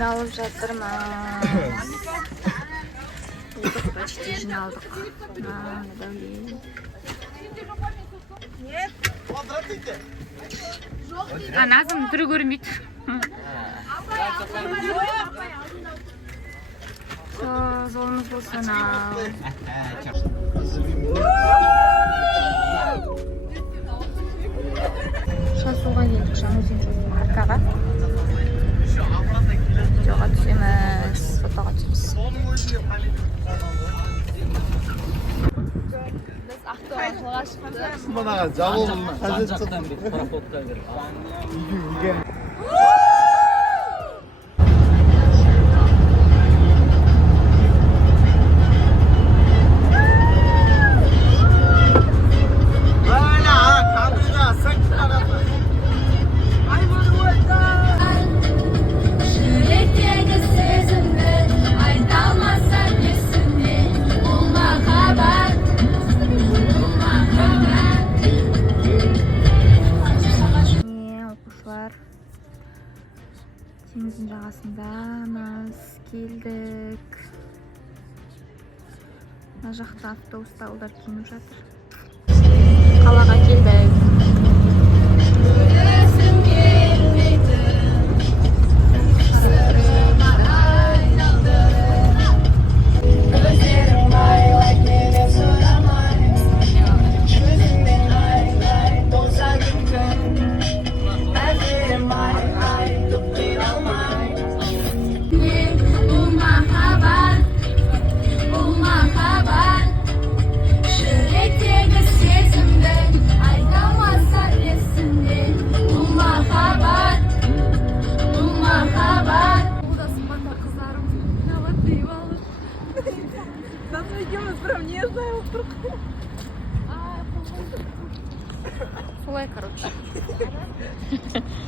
Жиналып жатырмыз. Почти жиналдық. Назым түрі көрінбейді. Жолымыз болсын ау. Шасуға келдік, Жаңаөзен жолы аркаға. Видеоға түсеміз, фотоға түсеміз. Біз Ақтауға шықтық. Бұнаға жабылдым. Жан-жақтан бір пароходқа бір. Теңіздің жағасындамыз, келдік. Мына жақта автобуста ұлдар киініп жатыр. Қалаға келдік. Солай, короче.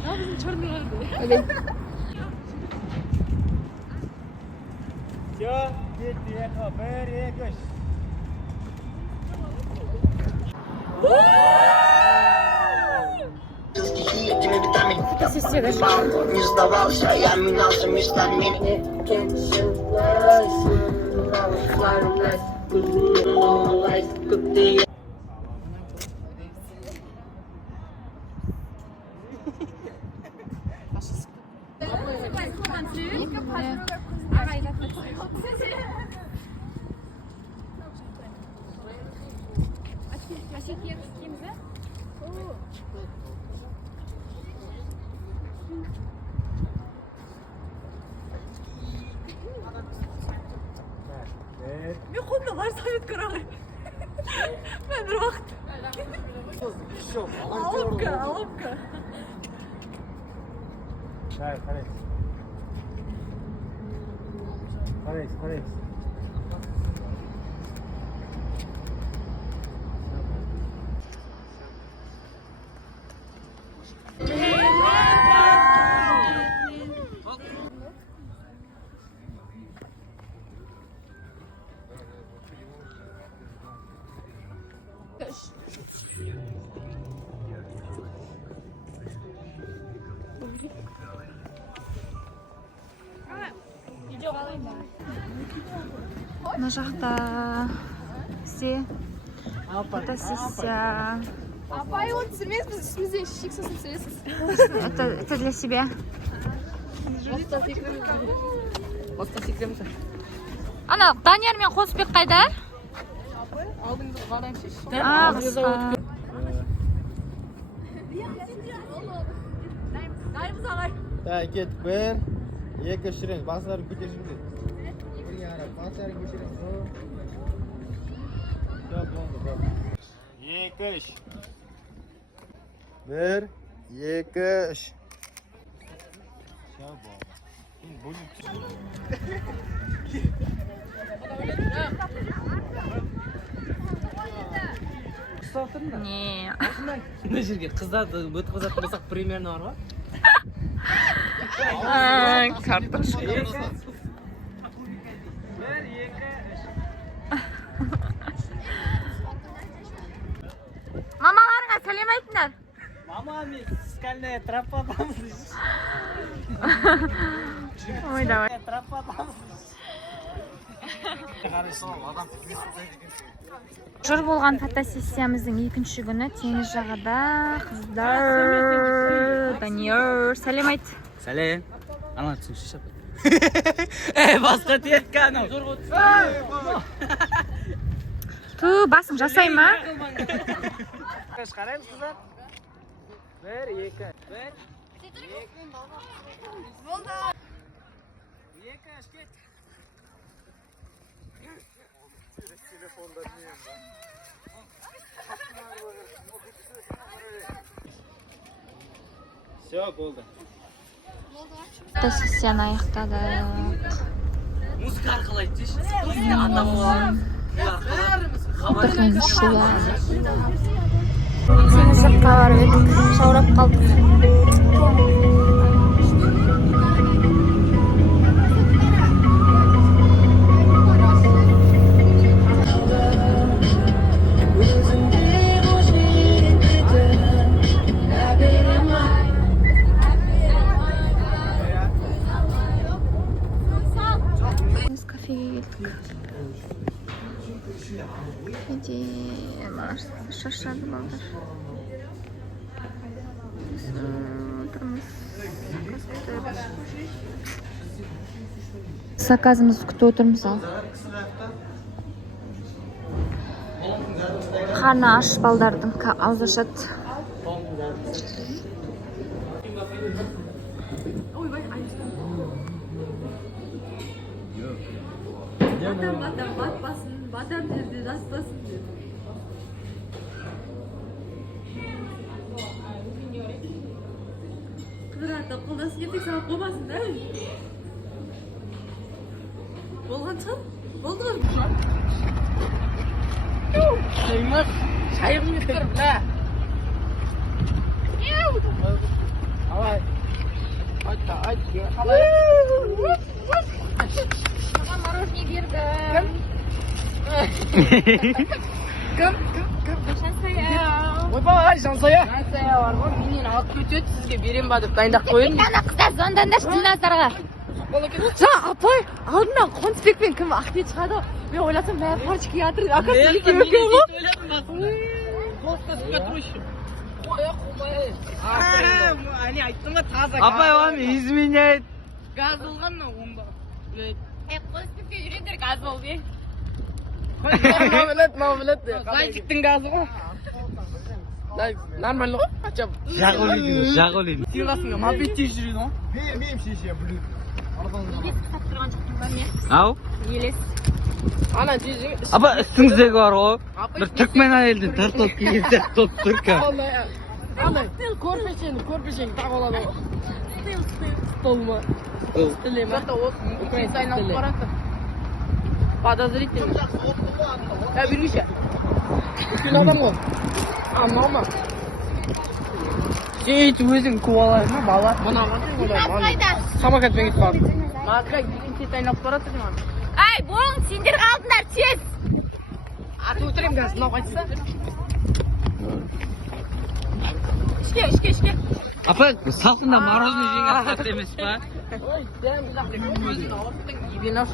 А, bizim черный vardı. Öyle. Все, кетті, бір, екі, үш. Не сдавался, я менялся местами. Мен қолымда совет қарағай. Мен бір уақыт. Алыпка. Қарайыз. Мына жақта бізде фотосессия. Апай, оны түсірмеңіз, біз үстімізде шик сосын түсіресіз. Это для себя. Ана, Данияр мен Қосбек қайда? Алдыңызға қараңызшы. Қысқа. Дайымыз ағай. Кет, бір, екі, үш жүреңіз. Басыларын көтеріңіздер. Бірге қарап, басыларын көтеріңіз. Екі, үш. Бір, екі, үш. Не. Мына жерге қыздарды өткізетін болсақ примерно бар ма? Картошка. Мамаларыңа сәлем айтыңдар. Мама, мен скальная тропа. Ой, давай. Жыр болған фотосессиямыздың екінші күні теңіз жағада қыздар. Данияр, сәлем айт. Сәлем. Ана түсін шешіп. Басқа тетка анау. Ту, басым жасай ма? Қараймыз қыздар. 1, 2. 1, 2, кет. Все, болды. Фотосессияны аяқтадық. Музыка арқылы айтсайшы. Анда болады. Отдохнем шуя. Теңіз жаққа барып едік, жаурап қалдық. Biz kafeye geldik. Hadi şaşırdı baldır. Biz oturmuş. Заказымызды күтіп отырмыз ал. Қарны аш балдардың ауыз ашады. Батам батпасын, батам жерде жаспасын деп. Қыдыраты қолдасын кетек салып болмасын да. Болған шығар? Болды ғой. Шайығым кетер, бля. Алай. Айтта, айт. Қалай? Маған мороженое берді. Кім? Жансая. Ойбай, Жансая. Жансая бар ғой, менен алып кетеді, сізге берем ба деп дайындап қойын. Ана қыздар звондаңдаршы Ділназарға. Жаңа апай, алдынан Қонысбекпен кім Ахмет шығады ғой. Мен ойласам, бәрі парчы киіп жатыр. Оказывается, екеуі екен ғой. Апай, вам изменяет. Газ болған мына оңда. Қонысбекке жүрендер газ болды. Мамылет. Зайчиктің газы ғой. Нормально ғой, қачам. Жағылин. Сен қасыңға мопед тез жүреді ғой. Мейім шеше, блин. Елес қысап тұрған жоқтың ба не? Ау? Елес. Ана жезің. Апа, үстіңіздегі бар ғой. Bir Türkmen әйелден тартылып келген сияқты болып тұр ка. Ана, көрпешені тағы алады ғой. Стол ма? Стіле ма? Украинцы айналып барады. Подозрительно. Я бермейші. Үлкен адам ғой. Мынау ма? Сен өзің көп алайын ма, бала? Мына самокатпен кетіп барды. Мағызға елен айналып барады. Ай, болың, сендер қалдыңдар, тез. Аты өтірем қазір, мынау қайтса? Ішке. Апа, салқында мороженое жеген сияқты емес па? Ой, сен бір жақты өзің ауырттың, ебен аш.